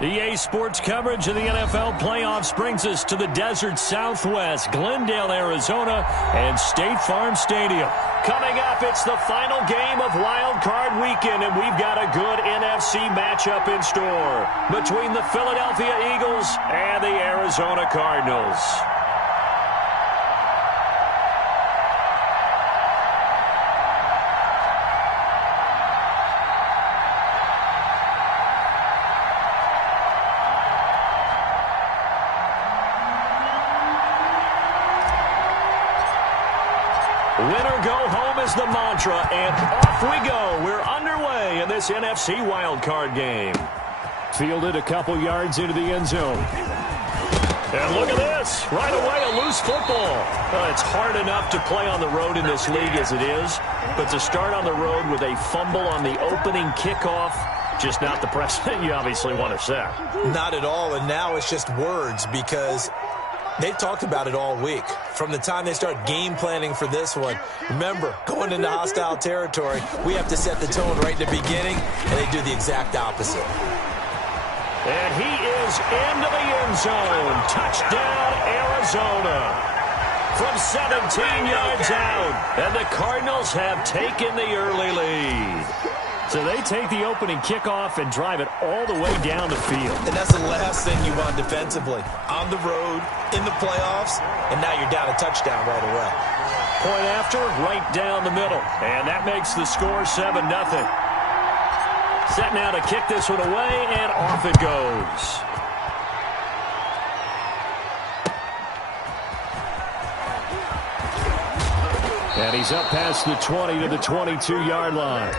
EA Sports coverage of the NFL playoffs brings us to the desert Southwest, Glendale, Arizona, and State Farm Stadium. Coming up, it's the final game of Wild Card Weekend, and we've got a good NFC matchup in store between the Philadelphia Eagles and the Arizona Cardinals. Winner go home is the mantra, and off we go. We're underway in this NFC wildcard game. Fielded a couple yards into the end zone. And look at this. Right away, a loose football. It's hard enough to play on the road in this league as it is, but to start on the road with a fumble on the opening kickoff, just not the precedent you obviously want to set. Not at all, and now it's just words because they've talked about it all week. From the time they start game planning for this one, remember, going into hostile territory, we have to set the tone right in the beginning, and they do the exact opposite. And he is into the end zone. Touchdown, Arizona. From 17 yards out, and the Cardinals have taken the early lead. So they take the opening kickoff and drive it all the way down the field. And that's the last thing you want defensively. On the road, in the playoffs, and now you're down a touchdown right away. Point after, right down the middle. And that makes the score 7-0. Set now to kick this one away, and off it goes. And he's up past the 20 to the 22-yard line.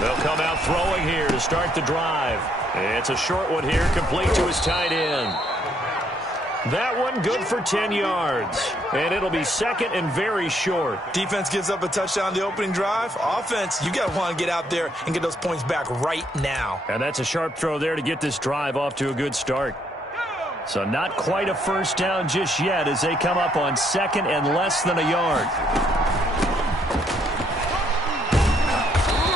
They'll come out throwing here to start the drive. It's a short one here, complete to his tight end. That one good for 10 yards. And it'll be second and very short. Defense gives up a touchdown the opening drive. Offense, you got to want to get out there and get those points back right now. And that's a sharp throw there to get this drive off to a good start. So not quite a first down just yet as they come up on second and less than a yard.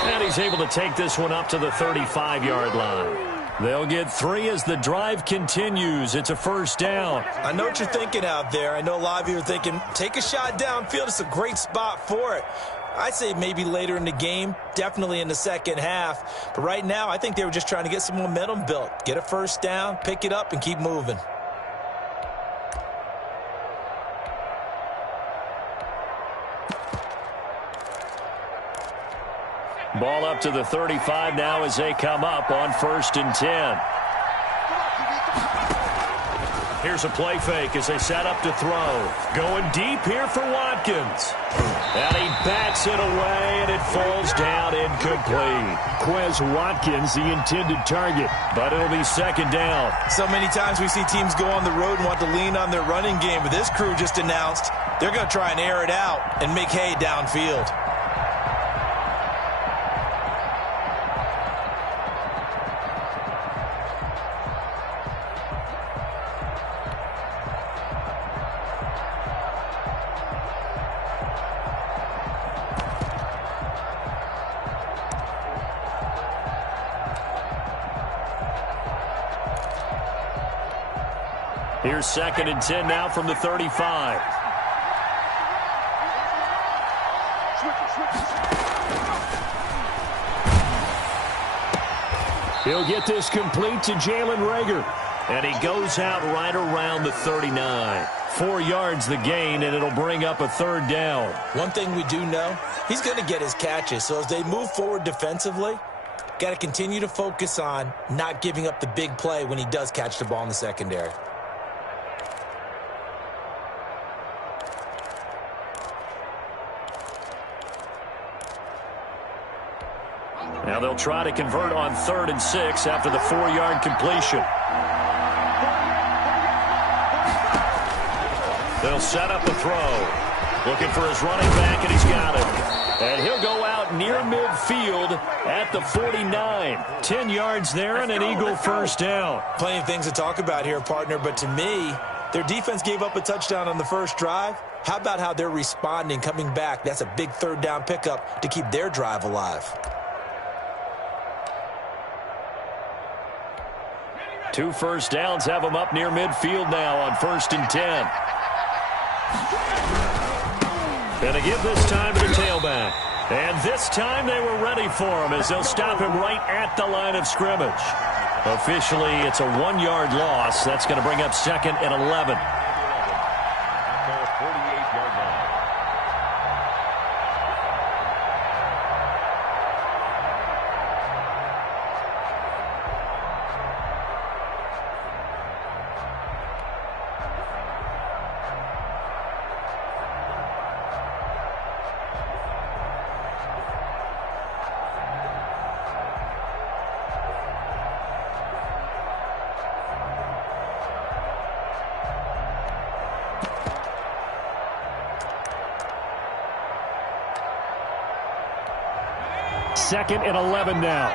And he's able to take this one up to the 35-yard line. They'll get 3 as the drive continues. It's a first down. I know what you're thinking out there. I know a lot of you are thinking, take a shot downfield. It's a great spot for it. I'd say maybe later in the game, definitely in the second half. But right now, I think they were just trying to get some momentum built. Get a first down, pick it up, and keep moving. Ball up to the 35 now as they come up on 1st and 10. Here's a play fake as they set up to throw. Going deep here for Watkins. And he bats it away, and it falls down incomplete. Quez Watkins, the intended target, but it'll be second down. So many times we see teams go on the road and want to lean on their running game, but this crew just announced they're going to try and air it out and make hay downfield. Here's 2nd and 10 now from the 35. He'll get this complete to Jalen Reagor. And he goes out right around the 39. 4 yards the gain, and it'll bring up a third down. One thing we do know, he's going to get his catches. So as they move forward defensively, got to continue to focus on not giving up the big play when he does catch the ball in the secondary. Now they'll try to convert on 3rd and 6 after the 4-yard completion. They'll set up a throw. Looking for his running back, and he's got it. And he'll go out near midfield at the 49. 10 yards there and an Eagle first down. Plenty of things to talk about here, partner, but to me, their defense gave up a touchdown on the first drive. How about how they're responding, coming back? That's a big third down pickup to keep their drive alive. 2 first downs have them up near midfield now on 1st and 10. Gonna give this time to the tailback. And this time they were ready for him as they'll stop him right at the line of scrimmage. Officially, it's a 1-yard loss. That's going to bring up 2nd and 11. Second and 11 now.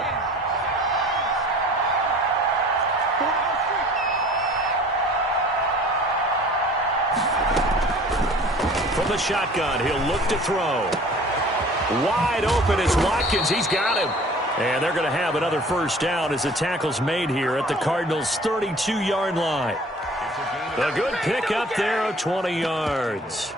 From the shotgun, he'll look to throw. Wide open is Watkins. He's got him. And they're going to have another first down as the tackle's made here at the Cardinals' 32-yard line. A good pick up there of 20 yards.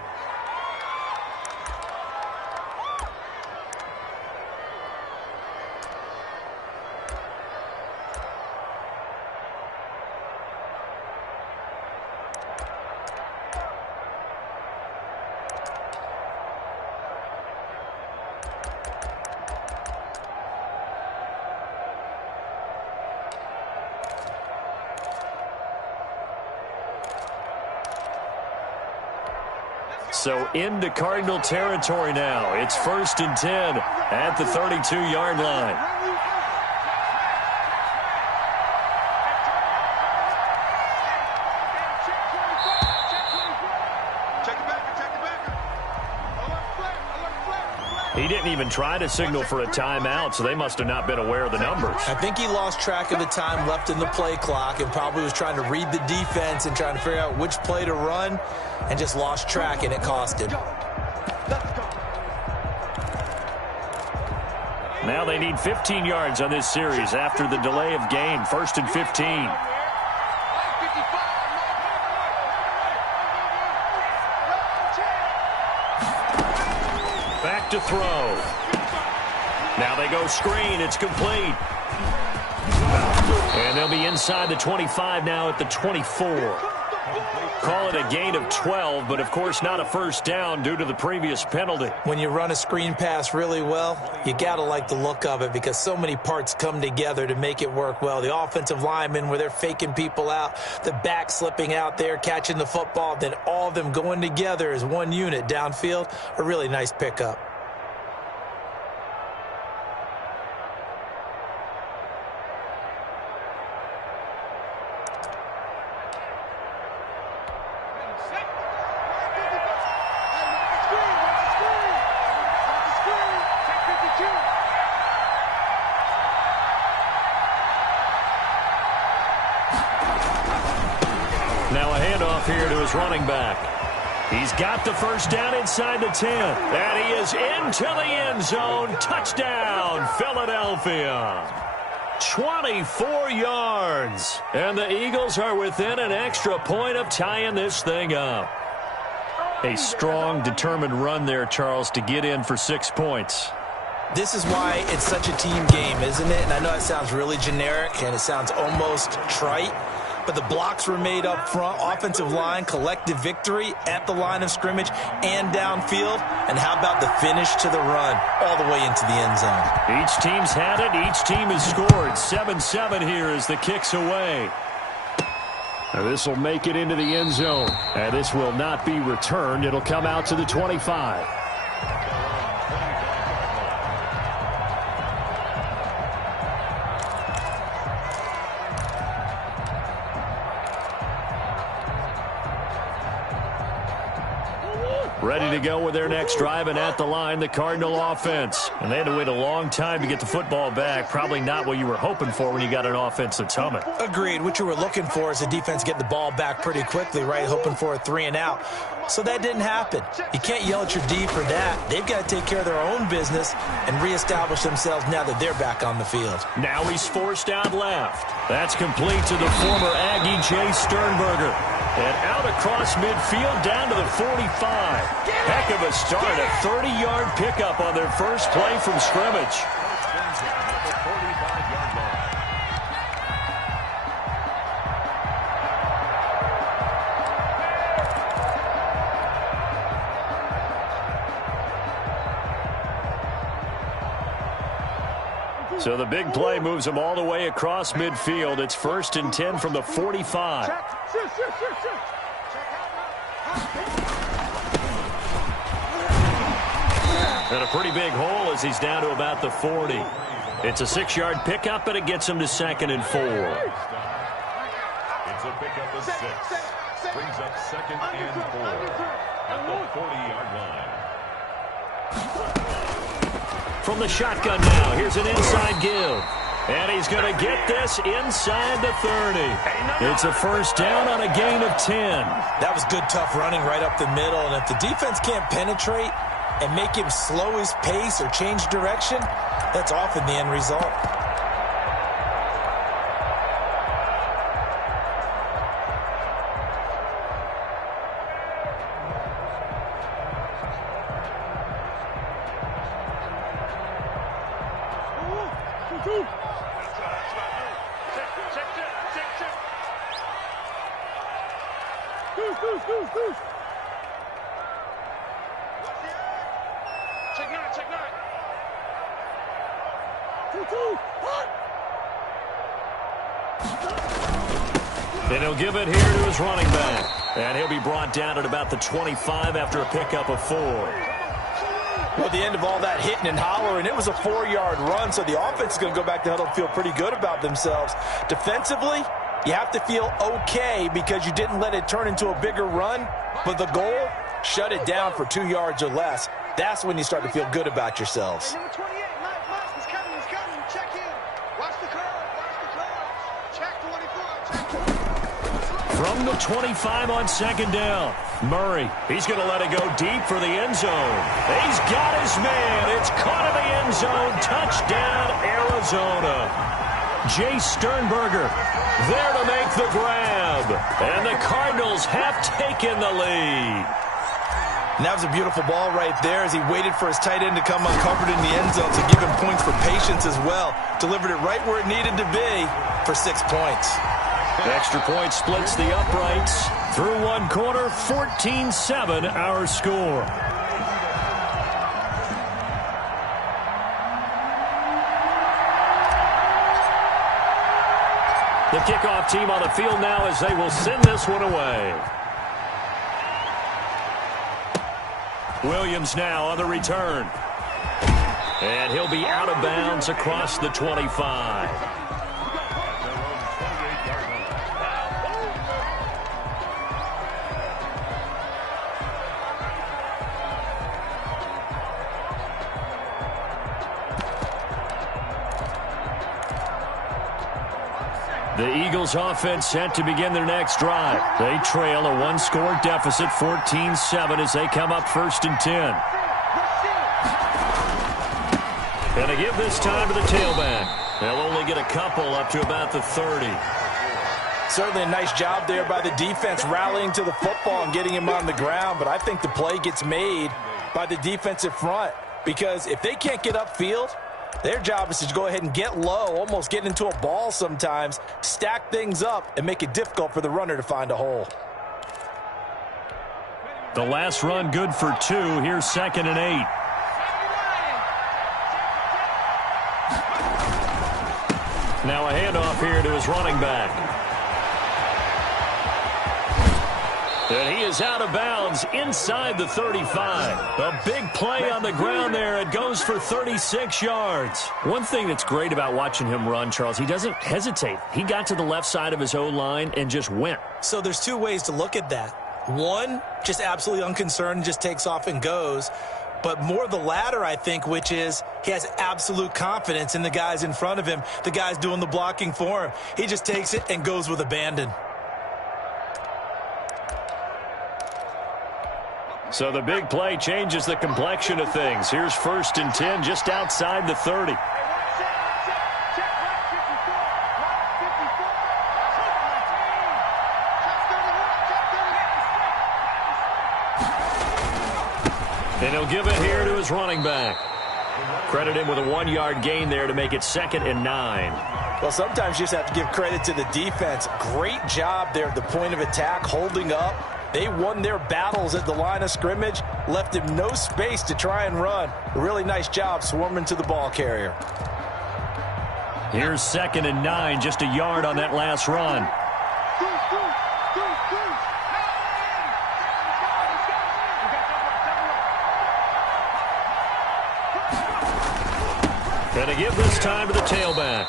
So into Cardinal territory now. It's 1st and 10 at the 32-yard line. He didn't even try to signal for a timeout, so they must have not been aware of the numbers. I think he lost track of the time left in the play clock and probably was trying to read the defense and trying to figure out which play to run and just lost track, and it cost him. Now they need 15 yards on this series after the delay of game. 1st and 15. Back to throw. Now they go screen. It's complete. And they'll be inside the 25 now at the 24. Call it a gain of 12, but of course not a first down due to the previous penalty. When you run a screen pass really well, you got to like the look of it because so many parts come together to make it work well. The offensive linemen where they're faking people out, the back slipping out there, catching the football, then all of them going together as one unit downfield. A really nice pickup. Now a handoff here to his running back. He's got the first down inside the 10. And he is into the end zone. Touchdown, Philadelphia. 24 yards. And the Eagles are within an extra point of tying this thing up. A strong, determined run there, Charles, to get in for 6 points. This is why it's such a team game, isn't it? And I know it sounds really generic and it sounds almost trite, but the blocks were made up front, offensive line, collective victory at the line of scrimmage and downfield. And how about the finish to the run all the way into the end zone? Each team's had it. Each team has scored. 7-7 here as the kick's away. Now this will make it into the end zone. And this will not be returned. It'll come out to the 25. Ready to go with their next drive, and at the line, the Cardinal offense. And they had to wait a long time to get the football back. Probably not what you were hoping for when you got an offense that's humming. Agreed. What you were looking for is the defense getting the ball back pretty quickly, right? Hoping for a 3 and out. So that didn't happen. You can't yell at your D for that. They've got to take care of their own business and reestablish themselves now that they're back on the field. Now he's forced out left. That's complete to the former Aggie, Jay Sternberger. And out across midfield down to the 45. Heck of a start, a 30-yard pickup on their first play from scrimmage. So the big play moves them all the way across midfield. It's 1st and 10 from the 45. And a pretty big hole as he's down to about the 40. It's a 6-yard pickup, but it gets him to 2nd and 4. It's a pickup of 6. Brings up 2nd and 4 at the 40-yard line. From the shotgun now, here's an inside give. And he's going to get this inside the 30. It's a first down on a gain of 10. That was good, tough running right up the middle. And if the defense can't penetrate and make him slow his pace or change direction, that's often the end result. And he'll give it here to his running back. And he'll be brought down at about the 25 after a pickup of 4. Well, the end of all that hitting and hollering, it was a 4-yard run, so the offense is going to go back to huddle and feel pretty good about themselves. Defensively, you have to feel okay because you didn't let it turn into a bigger run, but the goal, shut it down for 2 yards or less. That's when you start to feel good about yourselves. Number 28, Mike, he's coming. Check in. Watch the curve. Check 24. From the 25 on 2nd down. Murray, he's going to let it go deep for the end zone. He's got his man. It's caught in the end zone. Touchdown, Arizona. Jay Sternberger there to make the grab. And the Cardinals have taken the lead. And that was a beautiful ball right there as he waited for his tight end to come uncovered in the end zone to give him points for patience as well. Delivered it right where it needed to be for 6 points. Extra point splits the uprights. Through one quarter, 14-7 our score. The kickoff team on the field now as they will send this one away. Williams now on the return. And he'll be out of bounds across the 25. The Eagles offense set to begin their next drive. They trail a one-score deficit, 14-7, as they come up 1st and 10. And they give this time to the tailback. They'll only get a couple up to about the 30. Certainly a nice job there by the defense rallying to the football and getting him on the ground, but I think the play gets made by the defensive front because if they can't get upfield, their job is to go ahead and get low, almost get into a ball sometimes, stack things up, and make it difficult for the runner to find a hole. The last run good for 2. Here's 2nd and 8. Now a handoff here to his running back. And he is out of bounds inside the 35. A big play on the ground there. It goes for 36 yards. One thing that's great about watching him run, Charles, he doesn't hesitate. He got to the left side of his O-line and just went. So there's 2 ways to look at that. One, just absolutely unconcerned, just takes off and goes. But more the latter, I think, which is he has absolute confidence in the guys in front of him, the guys doing the blocking for him. He just takes it and goes with abandon. So the big play changes the complexion of things. Here's 1st and 10 just outside the 30. And he'll give it here to his running back. Credit him with a 1-yard gain there to make it 2nd and 9. Well, sometimes you just have to give credit to the defense. Great job there at the point of attack, holding up. They won their battles at the line of scrimmage, left him no space to try and run. A really nice job swarming to the ball carrier. Here's 2nd and 9, just a yard on that last run. Going to give this time to the tailback.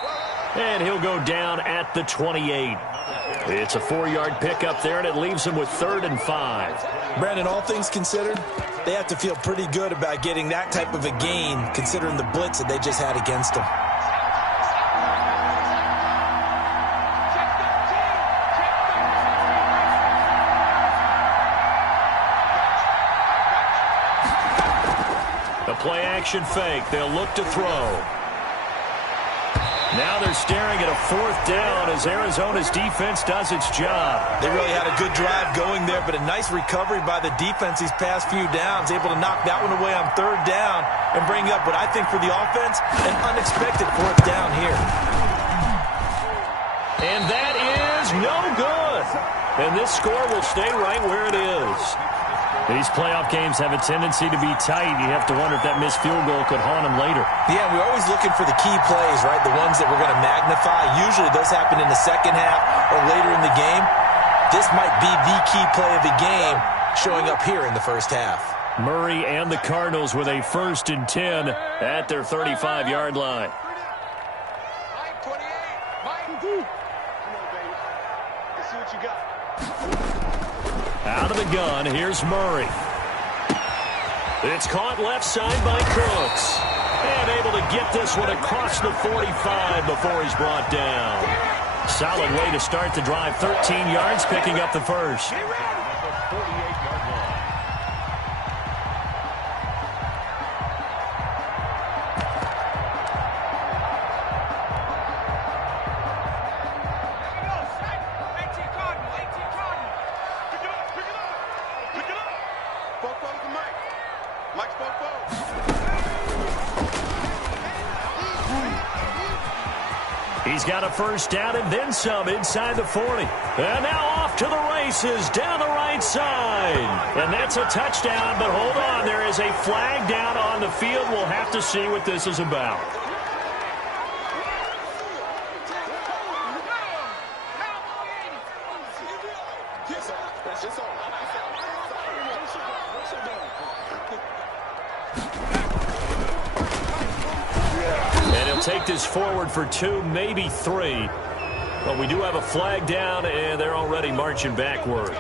And he'll go down at the 28. It's a 4-yard pickup there, and it leaves him with 3rd and 5. Brandon, all things considered, they have to feel pretty good about getting that type of a gain, considering the blitz that they just had against them. The play-action fake. They'll look to throw. Now they're staring at a 4th down as Arizona's defense does its job. They really had a good drive going there, but a nice recovery by the defense these past few downs, able to knock that one away on 3rd down and bring up what I think for the offense, an unexpected 4th down here. And that is no good. And this score will stay right where it is. These playoff games have a tendency to be tight. You have to wonder if that missed field goal could haunt them later. Yeah, we're always looking for the key plays, right? The ones that we're going to magnify. Usually those happen in the second half or later in the game. This might be the key play of the game showing up here in the first half. Murray and the Cardinals with a 1st and 10 at their 35-yard line. Mike, 28. Mike. Come on, baby. Let's see what you got. Out of the gun, here's Murray. It's caught left side by Cooks. And able to get this one across the 45 before he's brought down. Solid way to start the drive. 13 yards, picking up the first. He's got a 1st down and then some inside the 40. And now off to the races down the right side. And that's a touchdown, but hold on. There is a flag down on the field. We'll have to see what this is about. Take this forward for 2, maybe 3. But we do have a flag down, and they're already marching backward.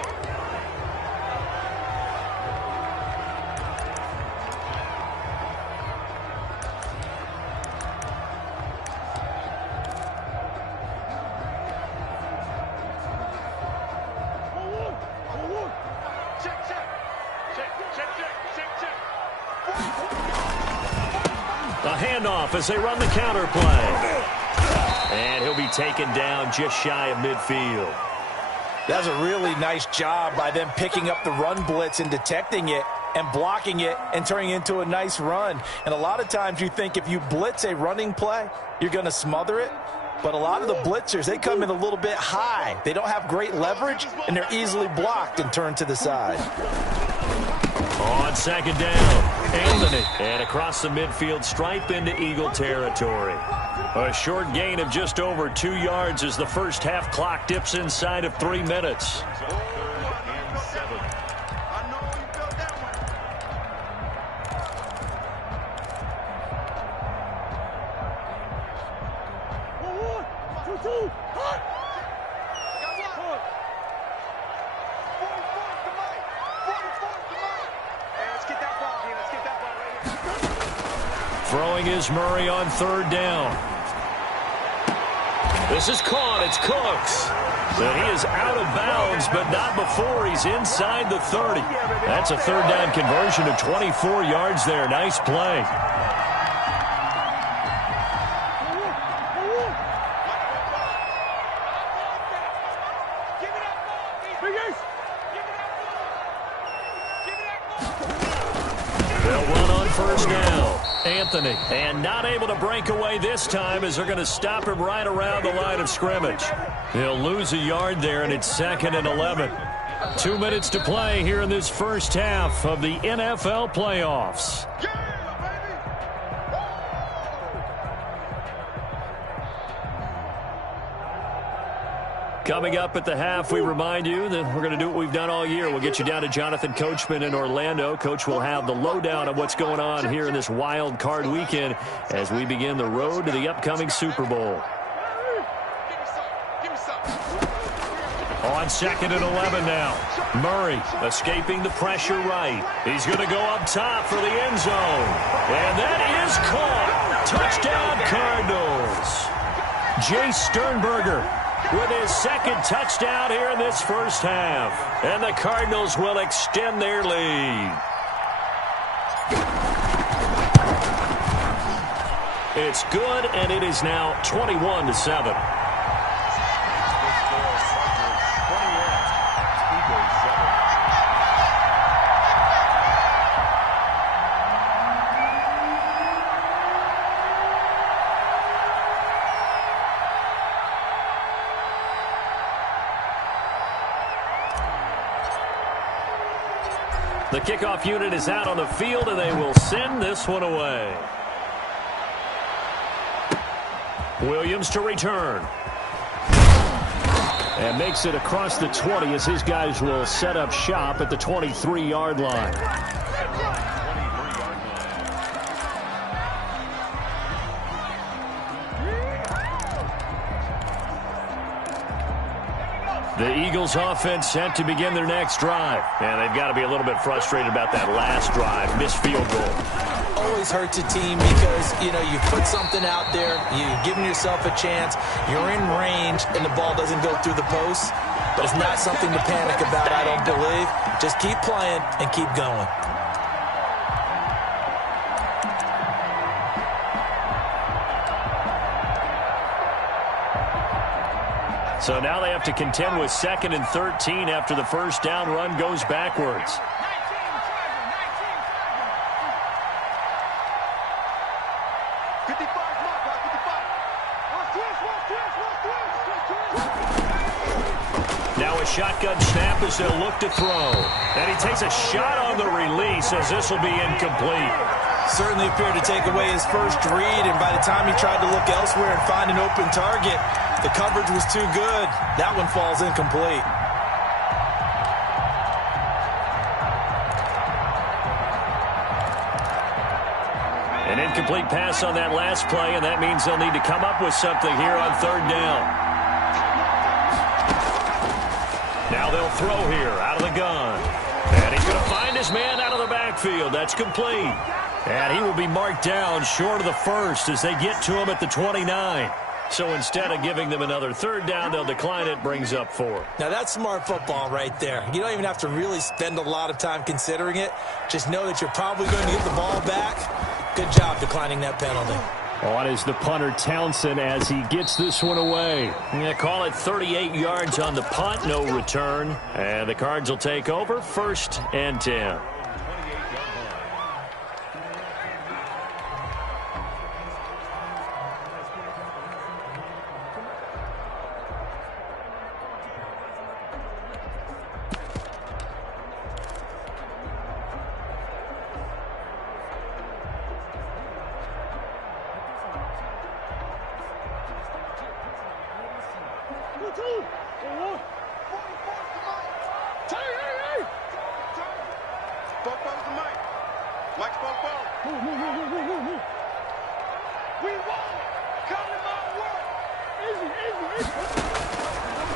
As they run the counter play. And he'll be taken down just shy of midfield. That's a really nice job by them picking up the run blitz and detecting it and blocking it and turning it into a nice run. And a lot of times you think if you blitz a running play, you're going to smother it. But a lot of the blitzers, they come in a little bit high. They don't have great leverage, and they're easily blocked and turned to the side. On 2nd down, Anthony. And across the midfield stripe into Eagle territory. A short gain of just over 2 yards as the first half clock dips inside of 3 minutes. Throwing is Murray on third down. This is caught. It's Cooks. And he is out of bounds, but not before he's inside the 30. That's a third down conversion of 24 yards there. Nice play. They'll run on first down. Anthony, and not able to break away this time as they're going to stop him right around the line of scrimmage. He'll lose a yard there, and it's 2nd and 11. 2 minutes to play here in this first half of the NFL playoffs. Coming up at the half, we remind you that we're going to do what we've done all year. We'll get you down to Jonathan Coachman in Orlando. Coach will have the lowdown on what's going on here in this wild card weekend as we begin the road to the upcoming Super Bowl. On 2nd and 11 now. Murray escaping the pressure right. He's going to go up top for the end zone. And that is caught. Touchdown, Cardinals. Jay Sternberger with his second touchdown here in this first half. And the Cardinals will extend their lead. It's good, and it is now 21-7. The kickoff unit is out on the field, and they will send this one away. Williams to return. And makes it across the 20 as his guys will set up shop at the 23-yard line. The Eagles offense set to begin their next drive. And they've got to be a little bit frustrated about that last drive. Missed field goal. Always hurts a team because, you put something out there, you're giving yourself a chance, you're in range, and the ball doesn't go through the post. But it's not something to panic about, I don't believe. Just keep playing and keep going. So now they have to contend with 2nd and 13 after the first down run goes backwards. Now a shotgun snap as they'll look to throw. And he takes a shot on the release as this will be incomplete. Certainly appeared to take away his first read, and by the time he tried to look elsewhere and find an open target, the coverage was too good. That one falls incomplete. An incomplete pass on that last play, and that means they'll need to come up with something here on third down. Now they'll throw here out of the gun. And he's going to find his man out of the backfield. That's complete. And he will be marked down short of the first as they get to him at the 29. So instead of giving them another third down, they'll decline it, brings up 4. Now that's smart football right there. You don't even have to really spend a lot of time considering it. Just know that you're probably going to get the ball back. Good job declining that penalty. On is the punter Townsend as he gets this one away. Call it 38 yards on the punt, no return. And the Cards will take over, 1st and 10.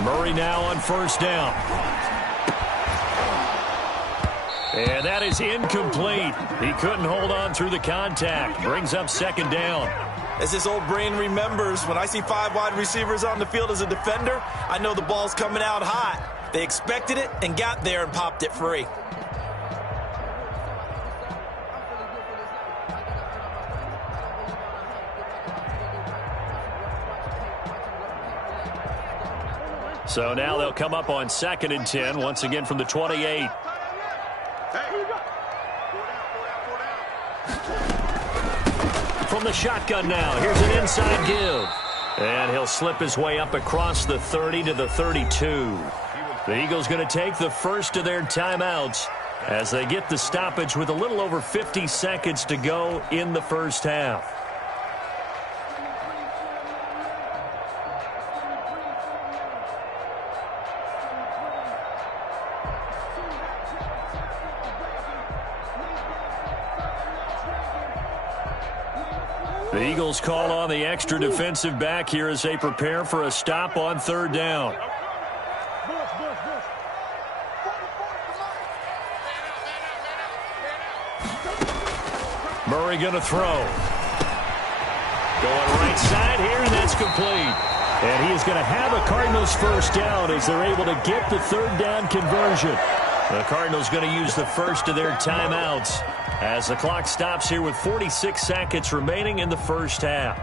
Murray now on first down. And that is incomplete. He couldn't hold on through the contact. Brings up second down. As this old brain remembers, when I see 5 wide receivers on the field as a defender, I know the ball's coming out hot. They expected it and got there and popped it free. So now they'll come up on 2nd and 10, once again from the 28. From the shotgun now, here's an inside give. And he'll slip his way up across the 30 to the 32. The Eagles going to take the first of their timeouts as they get the stoppage with a little over 50 seconds to go in the first half. The Eagles call on the extra defensive back here as they prepare for a stop on 3rd down. Murray going to throw. Going right side here, and that's complete. And he is going to have a Cardinals first down as they're able to get the 3rd down conversion. The Cardinals going to use the first of their timeouts as the clock stops here with 46 seconds remaining in the first half.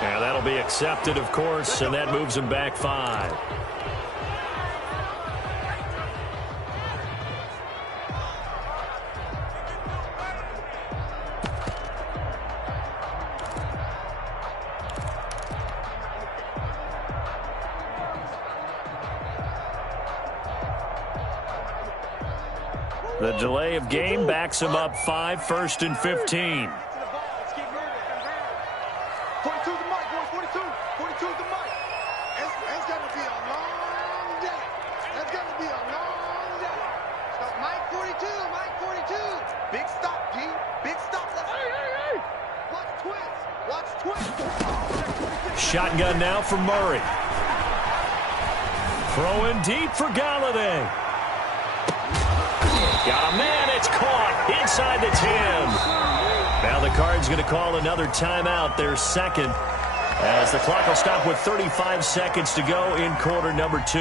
And that'll be accepted, of course, and that moves him back 5. The delay of game backs him up 5, 1st and 15. 42 the mic, boys. 42. 42 the mic. It's going to be a long day. It's going to be a long day. So Mike 42, Mike 42. Big stop, G. Big stop. Hey. Watch twins. Watch twins. Shotgun now for Murray. Throwing deep for Galladay. Got a man. It's caught inside the 10. Now the Cards going to call another timeout, their second, as the clock will stop with 35 seconds to go in quarter number 2.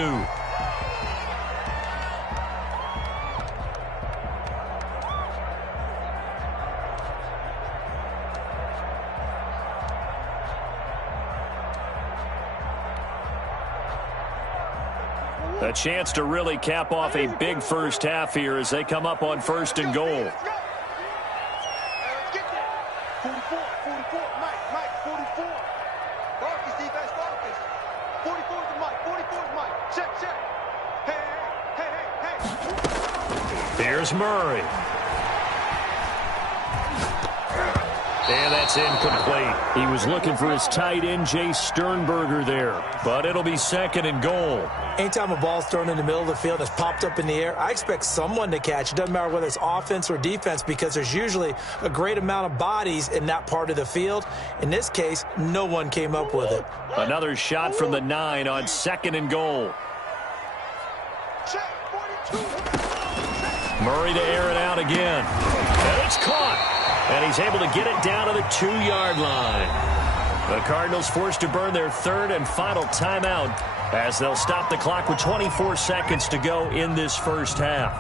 A chance to really cap off a big first half here as they come up on 1st and goal. 44, Mike, 44. Focus, defense, focus. 44 is the Mike, 44 is Mike. Check. Hey. Here's Murray. And that's incomplete. He was looking for his tight end, Jay Sternberger there. But it'll be 2nd and goal. Anytime a ball's thrown in the middle of the field that's popped up in the air, I expect someone to catch. It doesn't matter whether it's offense or defense because there's usually a great amount of bodies in that part of the field. In this case, no one came up with it. Another shot from the 9 on 2nd and goal. Murray to air it out again. And it's caught. And he's able to get it down to the 2-yard line. The Cardinals forced to burn their 3rd and final timeout as they'll stop the clock with 24 seconds to go in this first half.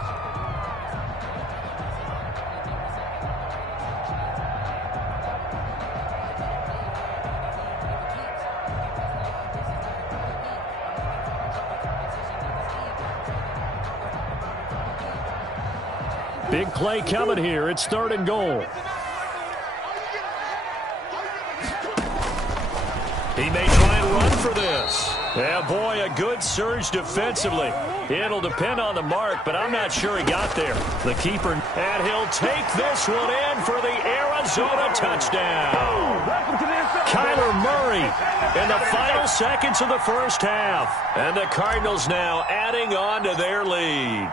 Big play coming here. It's 3rd and goal. He may try and run for this. Yeah, boy, a good surge defensively. It'll depend on the mark, but I'm not sure he got there. The keeper, and he'll take this one in for the Arizona touchdown. Kyler Murray in the final seconds of the first half. And the Cardinals now adding on to their lead.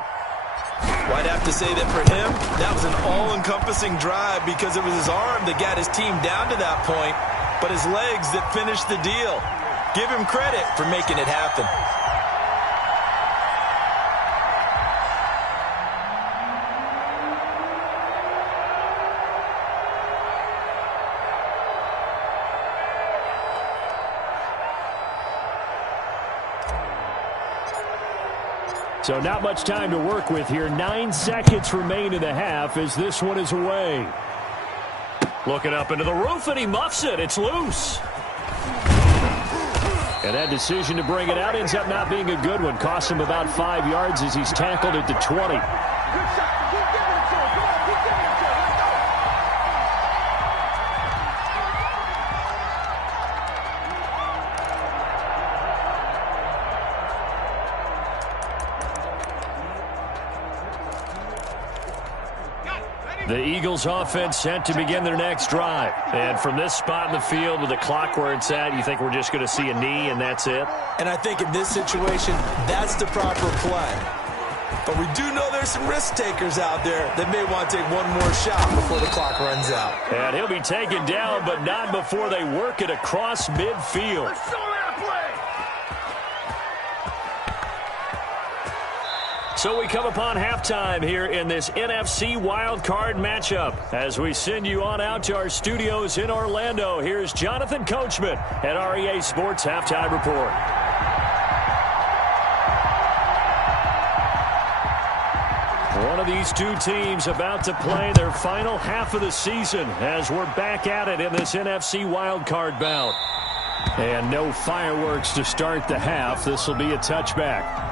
Well, I'd have to say that for him, that was an all-encompassing drive because it was his arm that got his team down to that point, but his legs that finished the deal. Give him credit for making it happen. So not much time to work with here. 9 seconds remain in the half as this one is away. Looking up into the roof, and he muffs it. It's loose. And that decision to bring it out ends up not being a good one. Cost him about 5 yards as he's tackled at the 20. The Eagles offense set to begin their next drive. And from this spot in the field with the clock where it's at, you think we're just going to see a knee and that's it? And I think in this situation, that's the proper play. But we do know there's some risk takers out there that may want to take one more shot before the clock runs out. And he'll be taken down, but not before they work it across midfield. So we come upon halftime here in this NFC wildcard matchup. As we send you on out to our studios in Orlando, here's Jonathan Coachman at REA Sports Halftime Report. One of these two teams about to play their final half of the season as we're back at it in this NFC wildcard bout. And no fireworks to start the half. This will be a touchback.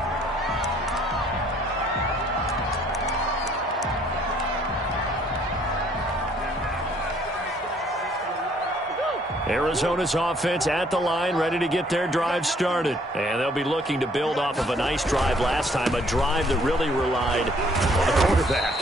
Arizona's offense at the line, ready to get their drive started. And they'll be looking to build off of a nice drive last time, a drive that really relied on the quarterback.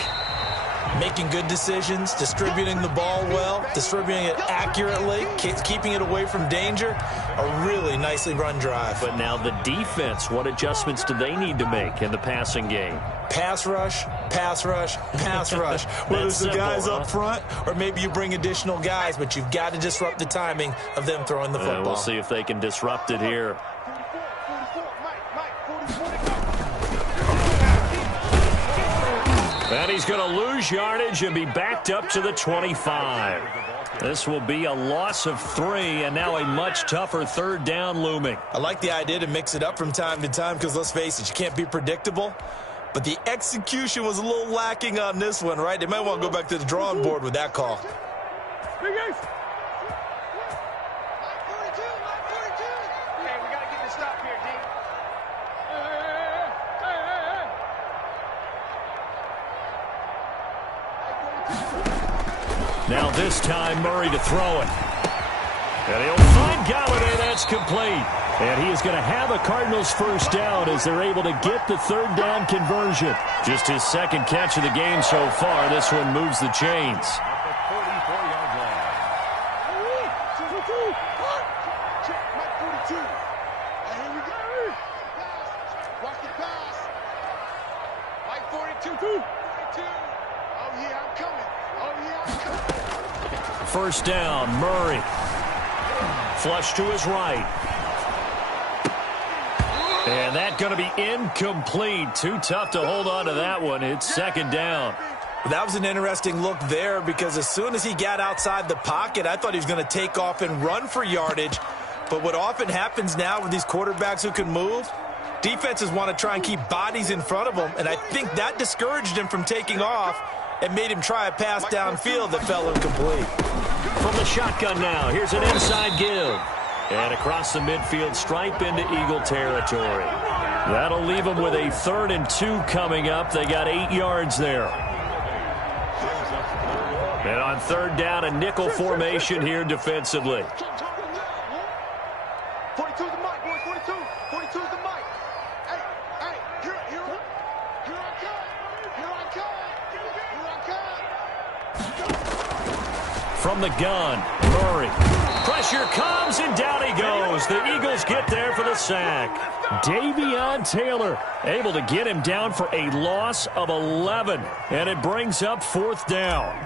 Making good decisions, distributing the ball well, distributing it accurately, keeping it away from danger. A really nicely run drive. But now the defense, what adjustments do they need to make in the passing game? Pass rush, pass rush, pass rush. Whether it's the guys up front or maybe you bring additional guys, but you've got to disrupt the timing of them throwing the football. We'll see if they can disrupt it here. And he's going to lose yardage and be backed up to the 25. This will be a loss of 3, and now a much tougher 3rd down looming. I like the idea to mix it up from time to time because, let's face it, you can't be predictable. But the execution was a little lacking on this one, right? They might want to go back to the drawing board with that call. Now this time, Murray to throw it. And he'll find Galladay. That's complete. And he is going to have a Cardinals first down as they're able to get the 3rd down conversion. Just his 2nd catch of the game so far. This one moves the chains. First down, Murray. Flush to his right. And that's going to be incomplete. Too tough to hold on to that one. It's 2nd down. That was an interesting look there because as soon as he got outside the pocket, I thought he was going to take off and run for yardage. But what often happens now with these quarterbacks who can move, defenses want to try and keep bodies in front of them. And I think that discouraged him from taking off and made him try a pass downfield that fell incomplete. From the shotgun now, here's an inside give. And across the midfield stripe into Eagle territory. That'll leave them with a 3rd and 2 coming up. They got 8 yards there. And on third down, a nickel formation here defensively. 42's the mic, boys. 42. 42's the mic. Hey, here I come. Here I come. From the gun, Murray. Pressure comes, and down he goes. The Eagles get there for the sack. Davion Taylor able to get him down for a loss of 11. And it brings up fourth down.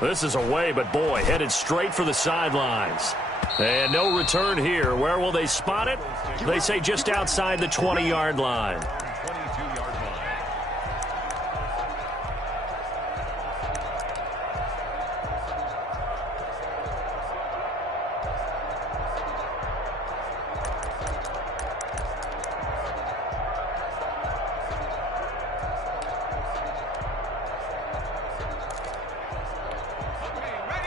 This is away, but boy, headed straight for the sidelines. And no return here. Where will they spot it? They say just outside the 20-yard line. 22-yard line.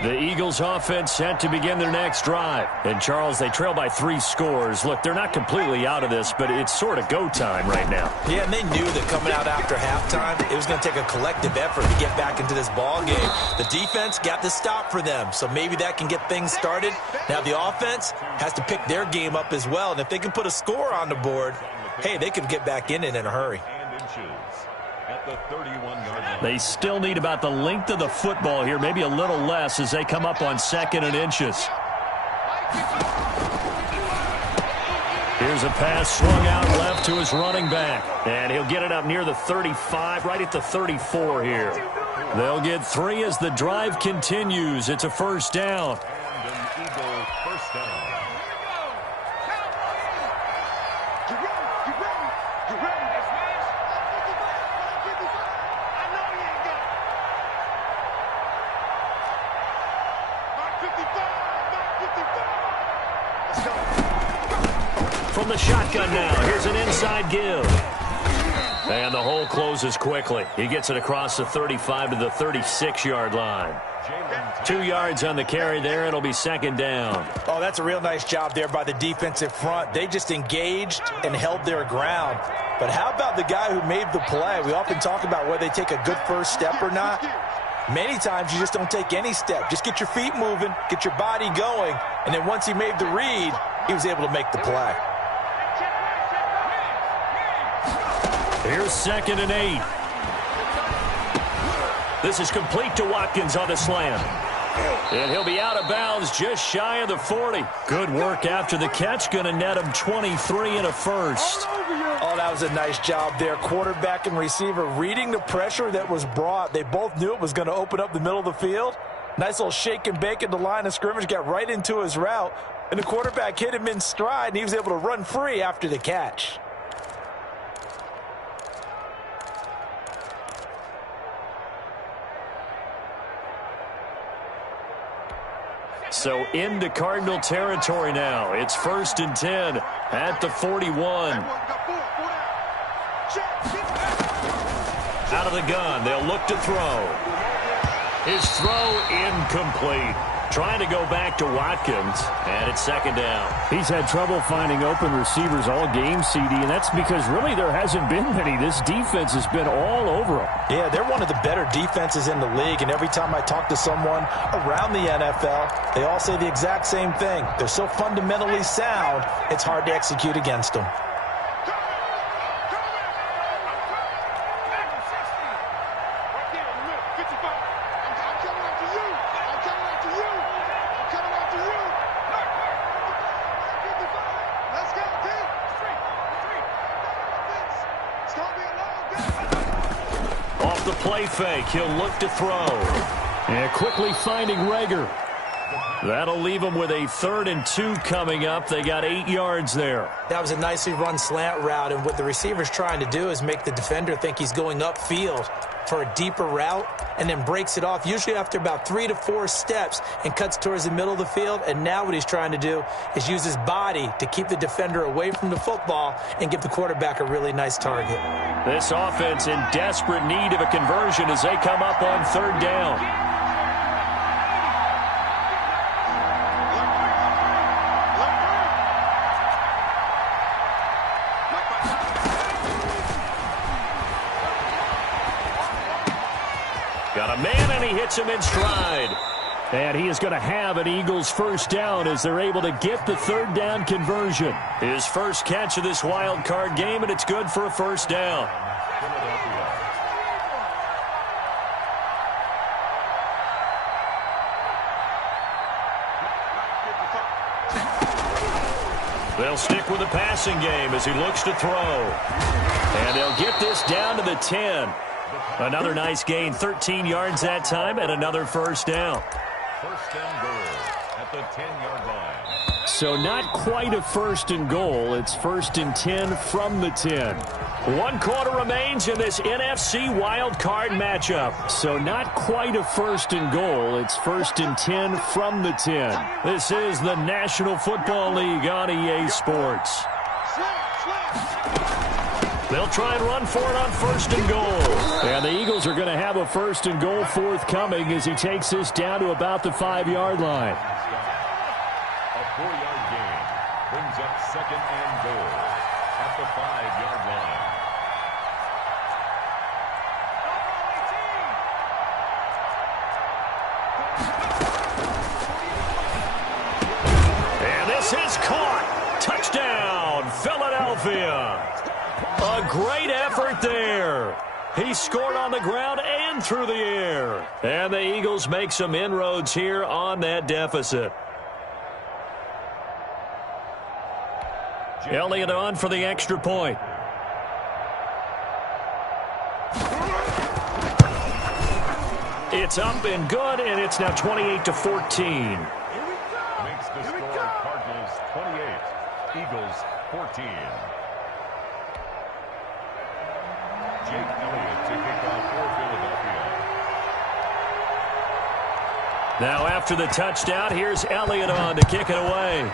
The Eagles offense set to begin their next drive. And, Charles, they trail by 3 scores. Look, they're not completely out of this, but it's sort of go time right now. Yeah, and they knew that coming out after halftime, it was going to take a collective effort to get back into this ball game. The defense got the stop for them, so maybe that can get things started. Now the offense has to pick their game up as well, and if they can put a score on the board, hey, they can get back in it in a hurry. At the 31-yard line. They still need about the length of the football here, maybe a little less as they come up on 2nd and inches. Here's a pass swung out left to his running back. And he'll get it up near the 35, right at the 34 here. They'll get 3 as the drive continues. It's a first down. And an Eagle first down. From the shotgun now, here's an inside give. And the hole closes quickly. He gets it across the 35 to the 36-yard line. 2 yards on the carry there. It'll be 2nd down. Oh, that's a real nice job there by the defensive front. They just engaged and held their ground. But how about the guy who made the play? We often talk about whether they take a good first step or not. Many times you just don't take any step. Just get your feet moving, get your body going, and then once he made the read, he was able to make the play. Here's 2nd and 8. This is complete to Watkins on the slant. And he'll be out of bounds just shy of the 40. Good work after the catch. Going to net him 23 and a first. Oh, that was a nice job there. Quarterback and receiver reading the pressure that was brought. They both knew it was going to open up the middle of the field. Nice little shake and bake at the line of scrimmage. Got right into his route. And the quarterback hit him in stride, and he was able to run free after the catch. So into Cardinal territory now. It's 1st and 10 at the 41. Out of the gun, they'll look to throw. His throw incomplete. Trying to go back to Watkins, and it's 2nd down. He's had trouble finding open receivers all game, CD, and that's because really there hasn't been many. This defense has been all over them. Yeah, they're one of the better defenses in the league, and every time I talk to someone around the NFL, they all say the exact same thing. They're so fundamentally sound, it's hard to execute against them. Off the play fake, he'll look to throw. And quickly finding Rager. That'll leave him with a 3rd and 2 coming up. They got 8 yards there. That was a nicely run slant route, and what the receiver's trying to do is make the defender think he's going upfield for a deeper route and then breaks it off, usually after about 3 to 4 steps, and cuts towards the middle of the field. And now what he's trying to do is use his body to keep the defender away from the football and give the quarterback a really nice target. This offense in desperate need of a conversion as they come up on 3rd down. Got a man, and he hits him in stride. And he is going to have an Eagles first down as they're able to get the third down conversion. His first catch of this wild card game, and it's good for a first down. They'll stick with the passing game as he looks to throw. And they'll get this down to the 10. Another nice gain, 13 yards that time, and another first down. First and goal at the 10-yard line. So not quite a first and goal. It's first and 10 from the 10. 1 quarter remains in this NFC wild card matchup. So not quite a first and goal. It's first and 10 from the 10. This is the National Football League on EA Sports. They'll try and run for it on first and goal. And the Eagles are going to have a first and goal forthcoming as he takes this down to about the 5-yard line. A 4-yard gain brings up second and goal at the 5-yard line. And this is caught. Touchdown, Philadelphia. A great effort there. He scored on the ground and through the air. And the Eagles make some inroads here on that deficit. Elliott on for the extra point. It's up and good, and it's now 28-14. Makes the score Cardinals 28, Eagles 14. Jake Elliott to kick off for Philadelphia. Now after the touchdown, here's Elliott on to kick it away.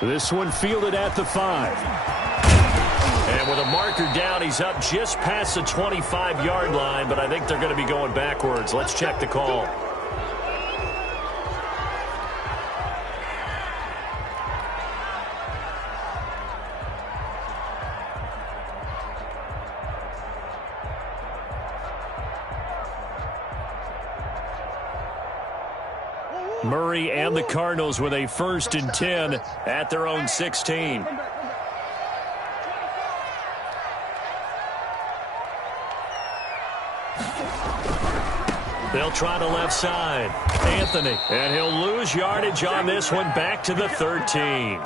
This one fielded at the 5. And with a marker down, he's up just past the 25-yard line, but I think they're going to be going backwards. Let's check the call. Murray and the Cardinals with a first and 10 at their own 16. They'll try the left side. Anthony. And he'll lose yardage on this one back to the 13.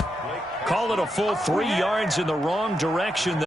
Call it a full 3 yards in the wrong direction.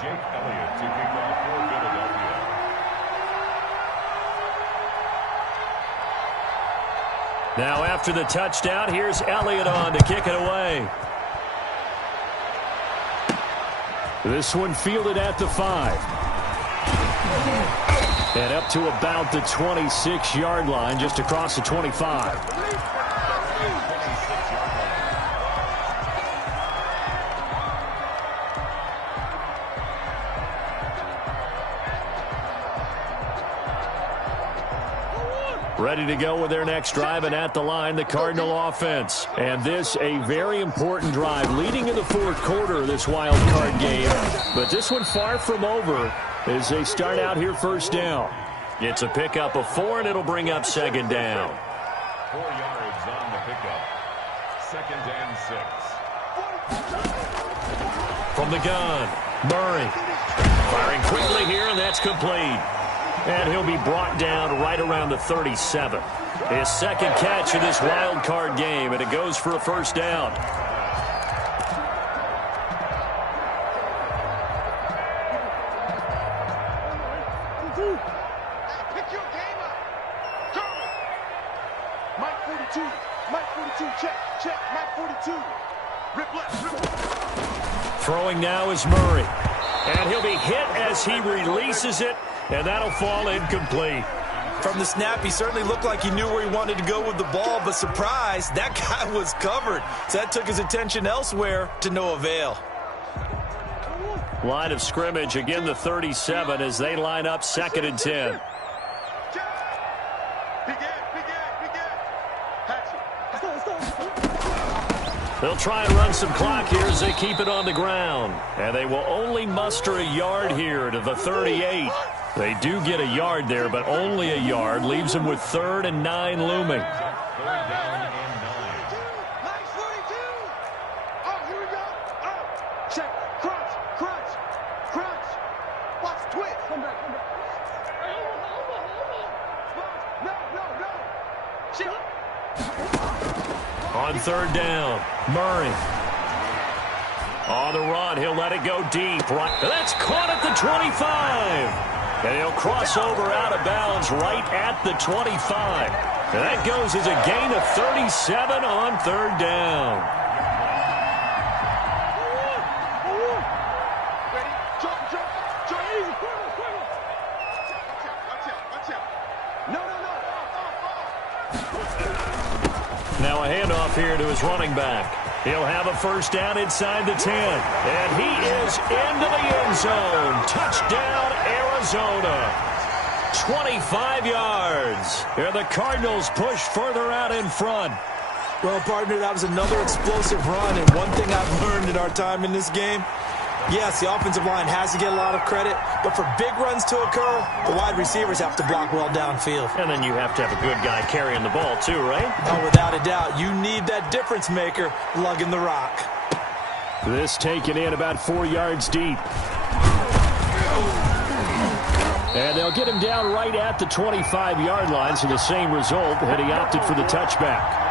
Jake Elliott to kick off for Philadelphia. Now after the touchdown, here's Elliott on to kick it away. This one fielded at the 5. And up to about the 26-yard line, just across the 25. Ready to go with their next drive, and at the line, the Cardinal offense. And this, a very important drive, leading in the fourth quarter of this wild card game. But this one far from over as they start out here first down. It's a pickup of 4, and it'll bring up second down. 4 yards on the pickup. 2nd and 6. From the gun, Murray. Firing quickly here, and that's complete. And he'll be brought down right around the 37. His second catch of this wild card game, and it goes for a first down. Pick your game up. German. Mike 42. Mike 42. Check. Mike 42. Rip left. Throwing now is Murray. And he'll be hit as he releases it. And that'll fall incomplete. From the snap, he certainly looked like he knew where he wanted to go with the ball, but surprise, that guy was covered. So that took his attention elsewhere to no avail. Line of scrimmage, again the 37 as they line up 2nd and 10. They'll try and run some clock here as they keep it on the ground. And they will only muster a yard here to the 38. They do get a yard there, but only a yard. Leaves them with 3rd and 9 looming. 3rd down and 9. Mike 42. Oh, here we go. Oh, check. Crunch. Watch twist. Come back. No. Shit. On 3rd down, Murray. On the run, he'll let it go deep. Right, that's caught at the 25. And he'll cross over out of bounds right at the 25. And that goes as a gain of 37 on 3rd down. Ready? Jump. Easy. Watch out. No. Now a handoff here to his running back. He'll have a first down inside the 10. And he is into the end zone. Touchdown, Arizona. 25 yards. And the Cardinals push further out in front. Well, partner, that was another explosive run, and one thing I've learned in our time in this game, yes, the offensive line has to get a lot of credit, but for big runs to occur, the wide receivers have to block well downfield. And then you have to have a good guy carrying the ball too, right? Oh, without a doubt, you need that difference maker lugging the rock. This taken in about 4 yards deep. And they'll get him down right at the 25-yard line, so the same result, and he opted for the touchback.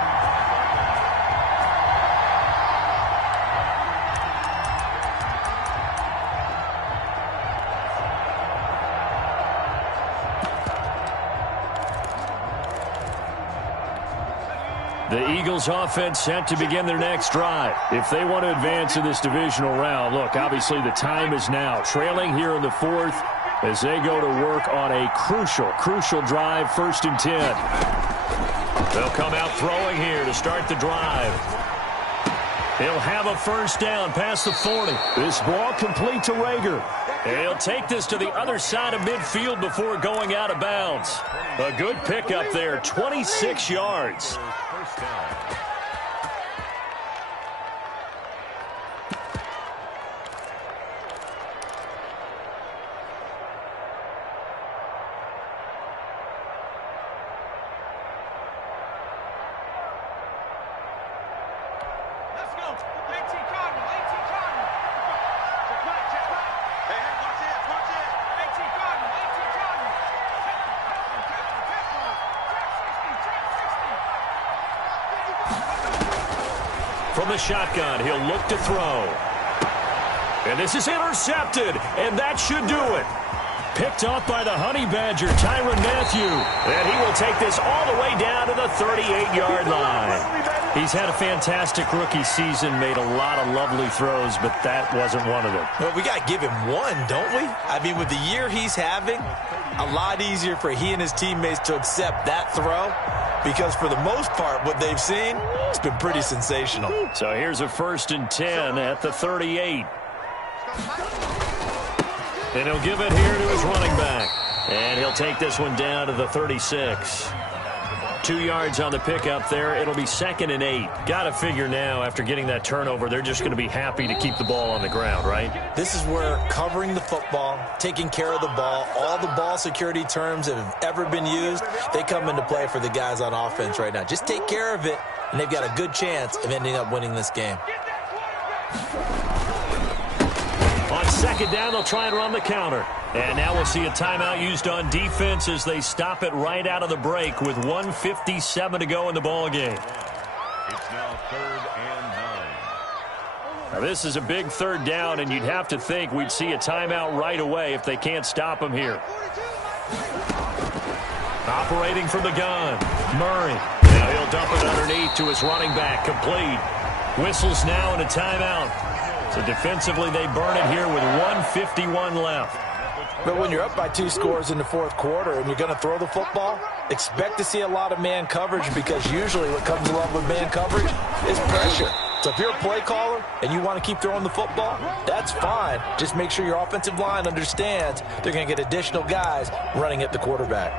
The Eagles offense set to begin their next drive. If they want to advance in this divisional round, look, obviously the time is now. Trailing here in the 4th as they go to work on a crucial drive, 1st and 10. They'll come out throwing here to start the drive. He'll have a first down past the 40. This ball complete to Rager. And he'll take this to the other side of midfield before going out of bounds. A good pickup there, 26 yards. First down. Let's go. AT Cardinal. Hey, watch it. AT Cardinal. From the shotgun, he'll look to throw. And this is intercepted, and that should do it. Picked off by the Honey Badger, Tyrann Mathieu. And he will take this all the way down to the 38-yard line. He's had a fantastic rookie season, made a lot of lovely throws, but that wasn't one of them. Well, we got to give him one, don't we? I mean, with the year he's having, a lot easier for he and his teammates to accept that throw, because for the most part, what they've seen, it's been pretty sensational. So here's a 1st and 10 at the 38. And he'll give it here to his running back. And he'll take this one down to the 36. 2 yards on the pickup there. It'll be 2nd and 8. Got to figure now, after getting that turnover, they're just going to be happy to keep the ball on the ground, right? This is where covering the football, taking care of the ball, all the ball security terms that have ever been used, they come into play for the guys on offense right now. Just take care of it, and they've got a good chance of ending up winning this game. On 2nd down, they'll try and run the counter. And now we'll see a timeout used on defense as they stop it right out of the break with 1:57 to go in the ball game. It's now 3rd and 9. Now this is a big 3rd down, and you'd have to think we'd see a timeout right away if they can't stop him here. Operating from the gun, Murray. Now he'll dump it underneath to his running back, complete. Whistles now and a timeout. So defensively, they burn it here with 1:51 left. But when you're up by 2 scores in the 4th quarter and you're going to throw the football, expect to see a lot of man coverage, because usually what comes along with man coverage is pressure. So if you're a play caller and you want to keep throwing the football, that's fine. Just make sure your offensive line understands they're going to get additional guys running at the quarterback.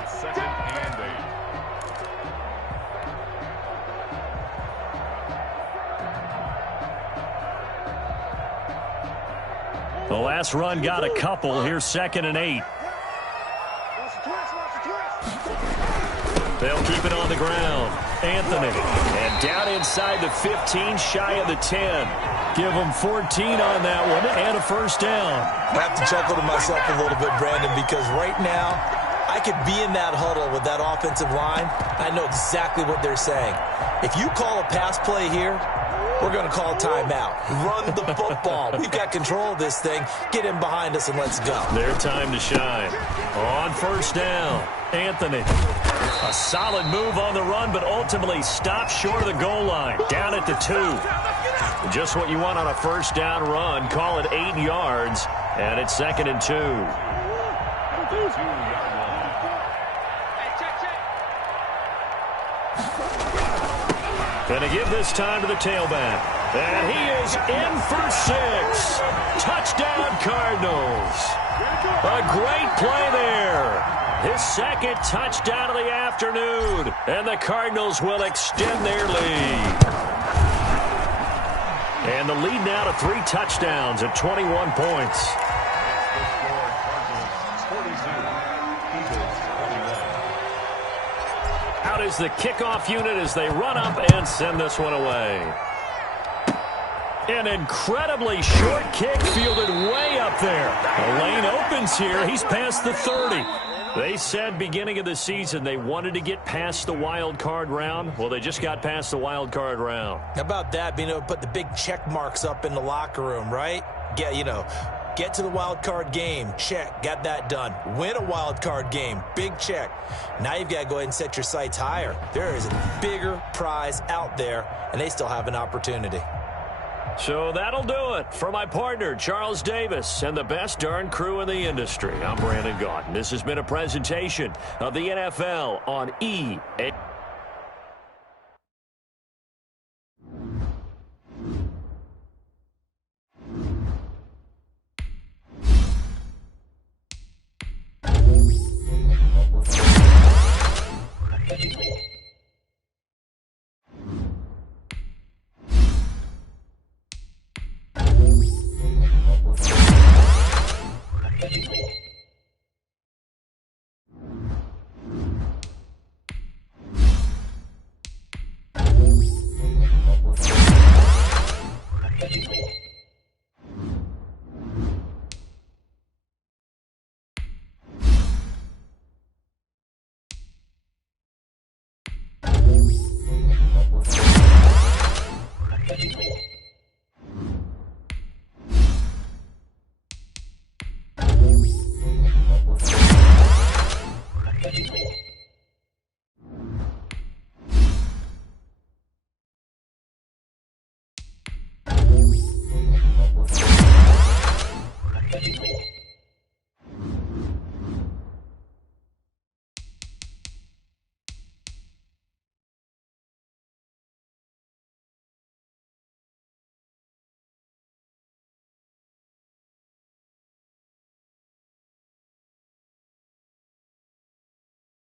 It's 2nd and 8. The last run got a couple. Here's 2nd and 8. They'll keep it on the ground. Anthony. And down inside the 15, shy of the 10. Give them 14 on that one and a 1st down. I have to chuckle to myself a little bit, Brandon, because right now I could be in that huddle with that offensive line. I know exactly what they're saying. If you call a pass play here, we're going to call timeout. Run the football. We've got control of this thing. Get in behind us and let's go. Their time to shine. On 1st down, Anthony. A solid move on the run, but ultimately stopped short of the goal line. Down at the 2. Just what you want on a 1st down run. Call it 8 yards, and it's 2nd and 2. 2-yard line. Gonna give this time to the tailback. And he is in for 6. Touchdown, Cardinals. A great play there. His 2nd touchdown of the afternoon. And the Cardinals will extend their lead. And the lead now to 3 touchdowns at 21 points. Out is the kickoff unit as they run up and send this one away. An incredibly short kick fielded way up there. The lane opens here. He's past the 30. They said beginning of the season they wanted to get past the wild card round. Well, they just got past the wild card round. How about that, being able to put the big check marks up in the locker room, right? Get to the wild card game. Check. Got that done. Win a wild card game. Big check. Now you've got to go ahead and set your sights higher. There is a bigger prize out there, and they still have an opportunity. So that'll do it for my partner, Charles Davis, and the best darn crew in the industry. I'm Brandon Gaudin. This has been a presentation of the NFL on EA.